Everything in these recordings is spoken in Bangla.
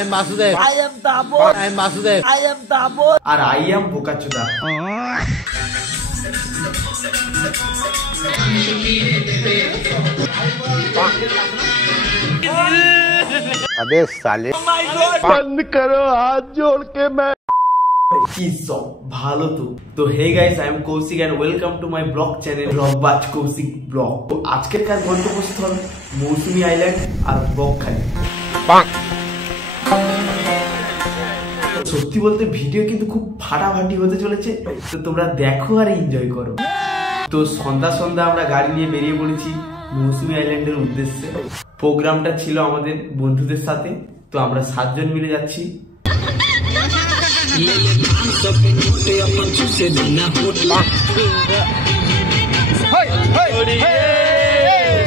I am Masudev. I am Tabor. I am Masudev. I am Tabor. R I am Bokachuda. अबे साले बंद करो हाथ जोड़ के मैं কি সব ভালো তো hey guys I am Koushik and welcome to my vlog channel Blogbaz Koushik vlog. তো আজকের কার গন্তব্যস্থল মৌসুমী আইল্যান্ড আর বকখালি। সত্যি বলতে ভিডিও কিন্তু খুব ফাটাফাটি হতে চলেছে, তো তোমরা দেখো আর এনজয় করো। তো সন্ধ্যা সন্ধ্যা আমরা গাড়ি নিয়ে বেরিয়ে পড়েছি মৌসুমী আইল্যান্ডের উদ্দেশ্যে। প্রোগ্রামটা ছিল আমাদের বন্ধুদের সাথে, তো আমরা 7 জন মিলে যাচ্ছি।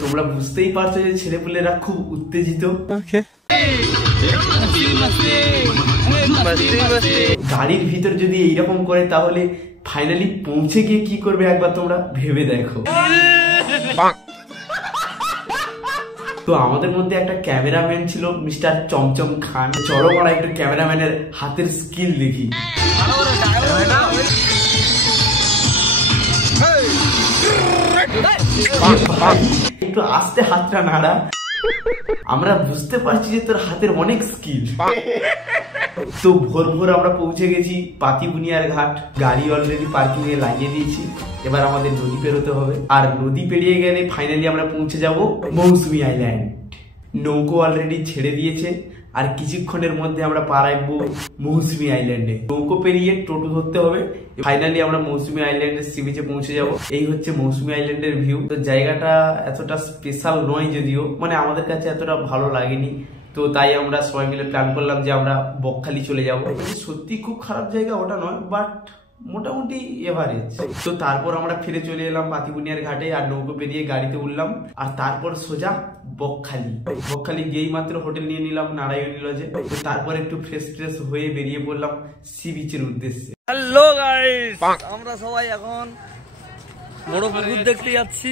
তোমরা বুঝতেই পারছো যে ছেলেপুলেরা খুব উত্তেজিত। গাড়ির ভিতর যদি এইরকম করে তাহলে ফাইনালি পৌঁছে গিয়ে কি করবে একবার তোমরা ভেবে দেখো। তো আমাদের মধ্যে একটা ক্যামেরাম্যান ছিল মিস্টার চমচম খান। চলো আমরা একটু ক্যামেরাম্যানের হাতের স্কিল দেখি। একটু আস্তে হাতটা নাড়া, আমরা বুঝতে পারছি যে তোর হাতের অনেক স্কিল। তো ভোর ভোর আমরা পৌঁছে গেছি পাতিবুনিয়ার ঘাট। গাড়ি অলরেডি পার্কিং এ লাগিয়ে দিয়েছি, এবার আমাদের নদী পেরোতে হবে। আর নদী পেরিয়ে গেলে ফাইনালি আমরা পৌঁছে যাব মৌসুমী আইল্যান্ড। নৌকো অলরেডি ছেড়ে দিয়েছে, আর কিছুক্ষণের মধ্যে আমরা পা রাখবো মৌসুমী আইল্যান্ডে। নৌকো পেরিয়ে টোটো ধরতে হবে। ফাইনালি আমরা মৌসুমী আইল্যান্ডের সি বিচে পৌঁছে যাব। এই হচ্ছে মৌসুমী আইল্যান্ডের ভিউ। তো জায়গাটা এতটা স্পেশাল নয় যদিও, মানে আমাদের কাছে এতটা ভালো লাগেনি। তো তাই আমরা সবাই মিলে প্ল্যান করলাম যে আমরা বকখালি চলে যাবো। সত্যি খুব খারাপ জায়গা ওটা নয়, বাট মোটামুটি এভারেজ। তো তারপর আমরা ফিরে চলে এলাম পাতিবুনিয়ার ঘাটে, আর নৌকো পেরিয়ে গাড়িতে উঠলাম, আর তারপর সোজা বকখালি। বকখালি গিয়েই মাত্র হোটেল নিয়ে নিলাম নারায়ণী লজে। তো তারপর একটু ফ্রেশ ট্রেশ হয়ে বেরিয়ে পড়লাম সি বিচের উদ্দেশ্যে। হ্যালো গাইস, আমরা সবাই এখন বড় পুকুর দেখতে যাচ্ছি।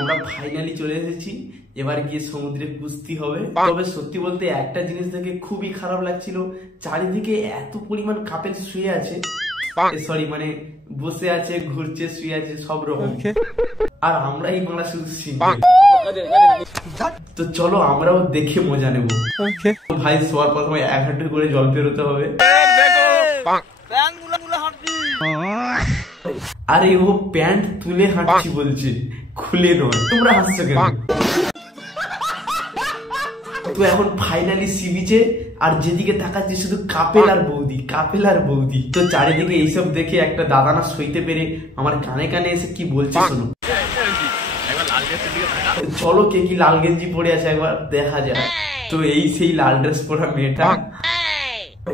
আমরা ফাইনালি চলে এসেছি, এবার গিয়ে সমুদ্রে কুস্তি হবে। তবে সত্যি বলতে একটা জিনিস দেখে খুবই খারাপ লাগছিল, চারিদিকে এত পরিমাণ কাপেল শুয়ে আছে, সরি মানে বসে আছে, ঘুরছে, শুয়ে আছে, সব রকম। আর আমরা এই বাংলা শুধু সিঙ্গেল। তো চলো আমরাও দেখে মজা নেব। ভাই শোয়ার প্রথমে 1 হাঁটু করে জল পেরোতে হবে। আরে ও প্যান্ট তুলে হাঁটছি বলছে, খুলে নয়। তোমরা হাসছো কেন? তো এখন ফাইনালি সি বিচে, আর যেদিকে তাকাচ্ছি শুধু কাপেল আর বৌদি, কাপেল আর বৌদি। তো চারিদিকে এইসব দেখে একটা দাদা না সইতে পেরে আমার কানে কানে এসে কি বলছে শোনো। চলো কে কি লাল গেঞ্জি পরে আছে একবার দেখা যায়। তো এই সেই লাল ড্রেস পরা মেয়েটা।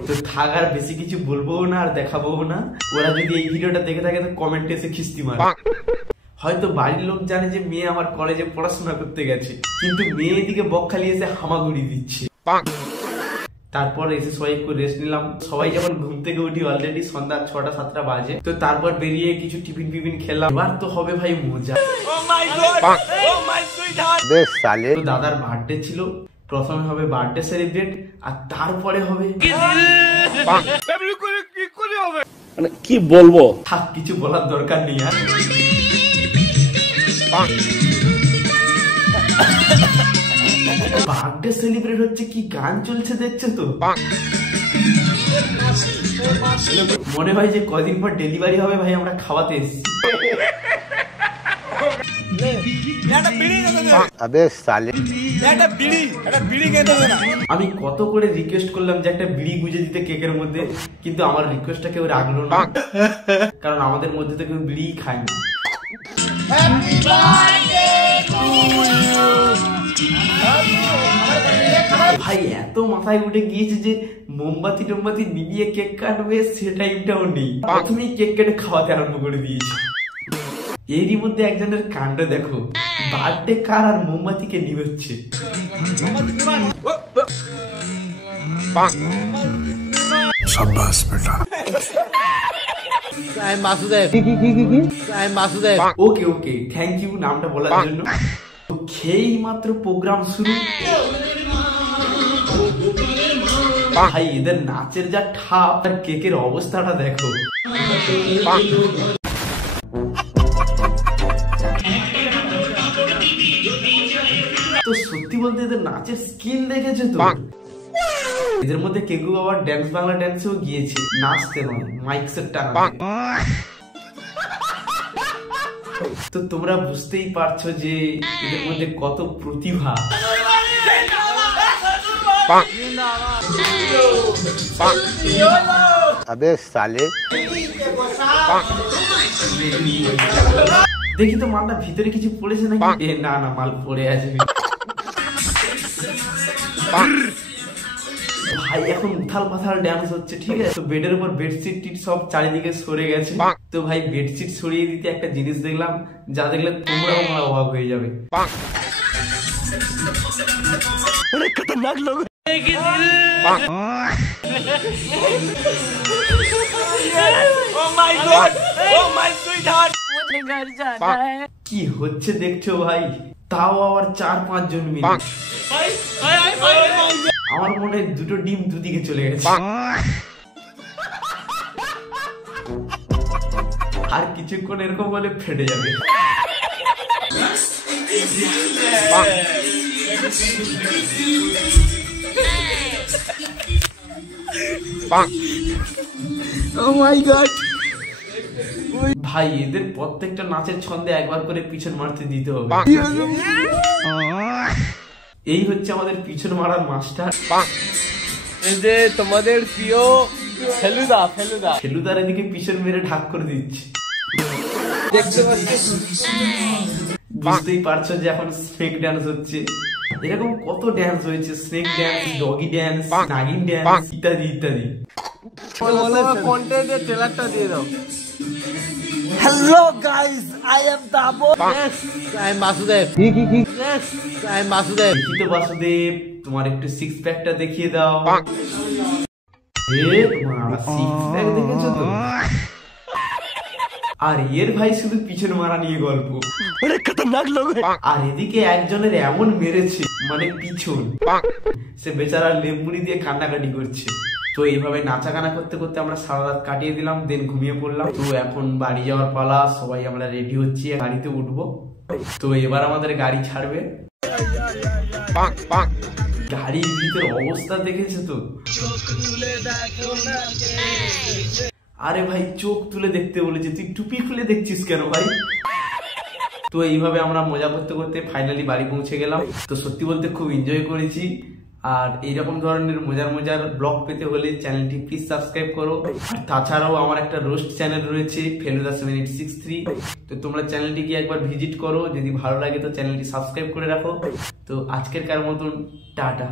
তো থাকার বেশি কিছু বলবো না আর দেখাবো না। ওরা যদি এই ভিডিওটা দেখে থাকে তো কমেন্টে এসে খিস্তি মারে। হয়তো বাড়ির লোক জানে যে মেয়ে আমার কলেজে পড়াশোনা করতে গেছে, কিন্তু মেয়ে এদিকে বকখালি এসে হামাগুড়ি দিচ্ছে। তারপর এসে সবাই একটু রেস্ট নিলাম। সবাই যখন ঘুম থেকে উঠি অলরেডি সন্ধ্যা 6টা-7টা বাজে। তো তারপর বেরিয়ে কিছু টিফিন ফিফিন খেলাম। এবার তো হবে ভাই মজা। তো দাদার বার্থডে ছিল, প্রথমে হবে বার্থডে সেলিব্রেট, আর তারপরে হবে মানে কি বলবো, থাক কিছু বলার দরকার নেই। আর বার্থডে সেলিব্রেট হচ্ছে, কি গান চলছে দেখছো তো। মনে হয় যে কদিন পর ডেলিভারি হবে ভাই, আমরা খাওয়াতে এসেছি। আমি কত করে রিকোয়েস্ট করলাম যে একটা বিড়ি গুজে দিতে কেকের মধ্যে, কিন্তু আমার রিকোয়েস্টটা কেউ রাখলো না, কারণ আমাদের মধ্যে তো কেউ বিড়ি খায় না। ভাই এত মাথায় উঠে গিয়েছে যে মোমবাতি টোমবাতি নিভিয়ে কেক কাটবে, সে টাইমটাও নেই। প্রথমেই কেক কেটে খাওয়াতে আরম্ভ করে দিয়েছে। এরই মধ্যে একজনের কাণ্ড দেখো, বার্থডে কার আর মোমবাতিকে নিবেচ্ছে। शाबाश बेटा। I am Masudev. I am Masudev. Okay okay, thank you নামটা বলার জন্য। তো খেয়েই মাত্র প্রোগ্রাম শুরু। ভাই এদের নাচের যা ঠাপ আর কেকের অবস্থাটা দেখো। তো সত্যি বলতে এদের নাচের স্কিল দেখেছো তো? এদের মধ্যে কেকু আবার ড্যান্স বাংলা ড্যান্সেও গিয়েছে, নাচতে নয়, মাইক সেট টানাতে। তো তোমরা বুঝতেই পারছো যে এদের মধ্যে কত প্রতিভা। अबे साले দেখি তো মালটা ভিতরে কিছু পড়েছে নাকি? না না, মাল পড়ে আছে। ভাই এখন উথাল পাথাল ডান্স হচ্ছে, ঠিক আছে? তো বেডের উপর বেডশিট টিট সব চারিদিকে সরে গেছে। তো ভাই বেডশিট সরিয়ে দিতে একটা জিনিস দেখলাম, যা দেখলে তোমরাও আমার অবাক হয়ে যাবে। खतरनाक लोग কি হচ্ছে দেখছো ভাই? তাও আবার 4-5 জন মিলে। আমার মনে হয় দুটো ডিম দুদিকে চলে গেছে। আর কিছুক্ষণ এরকম বলে ফেটে যাবে। ভাই এদের প্রত্যেকটা নাচের ছন্দে একবার করে পিছন মারতে দিতে হবে। এই হচ্ছে আমাদের পিছন মারার মাস্টার। এই যে তোমাদের প্রিয় ফেলুদা ফেলুদা ফেলুদার এদিকে পিছন মেরে ঢাক করে দিচ্ছে। দেখতে পাচ্ছি। বুঝতেই পারছো যে এখন স্নেক ড্যান্স হচ্ছে। এরকম কত ড্যান্স হয়েছে, snake dance, doggy dance, nagin dance ইত্যাদি ইত্যাদি। কন্টেন্টের ট্রেলারটা দিয়ে দাও। Hello guys, I am Tabo. Yes, I am Basudev. Yes, I am Basudev. লিখিত বাসুদেব, তোমার একটু সিক্স প্যাকটা দেখিয়ে দাও। সিক্স প্যাক দেখেছো তো? আর এর ভাই শুধু পিছন মারা নিয়ে গল্প। खतरनाक लोग আর এদিকে একজনের এমন মেরেছে, মানে পিছন, সে বেচারা লেম্বুনি দিয়ে কান্নাকাটি করছে। তো এইভাবে নাচা গানা করতে করতে আমরা সারা রাত কাটিয়ে দিলাম, দেন ঘুমিয়ে পড়লাম। তো এখন বাড়ি যাওয়ার পালা, সবাই আমরা রেডি হচ্ছি, গাড়িতে উঠবো। তো এবার আমাদের গাড়ি ছাড়বে। গাড়ির ভিতর অবস্থা দেখেছো তো? আরে ভাই চোখ তুলে দেখতে বলেছে, তুই টুপি খুলে দেখছিস কেন ভাই? তো এইভাবে আমরা মজা করতে করতে ফাইনালি বাড়ি পৌঁছে গেলাম। তো সত্যি বলতে খুব এনজয় করেছি। আর এইরকম ধরনের মজার মজার ব্লগ পেতে হলে চ্যানেলটি প্লিজ সাবস্ক্রাইব করো। আর তাছাড়াও আমার একটা রোস্ট চ্যানেল রয়েছে, ফেলুদা 7863। তো তোমরা চ্যানেলটি গিয়ে একবার ভিজিট করো, যদি ভালো লাগে তো চ্যানেলটি সাবস্ক্রাইব করে রাখো। তো আজকের কার মতন টাটা।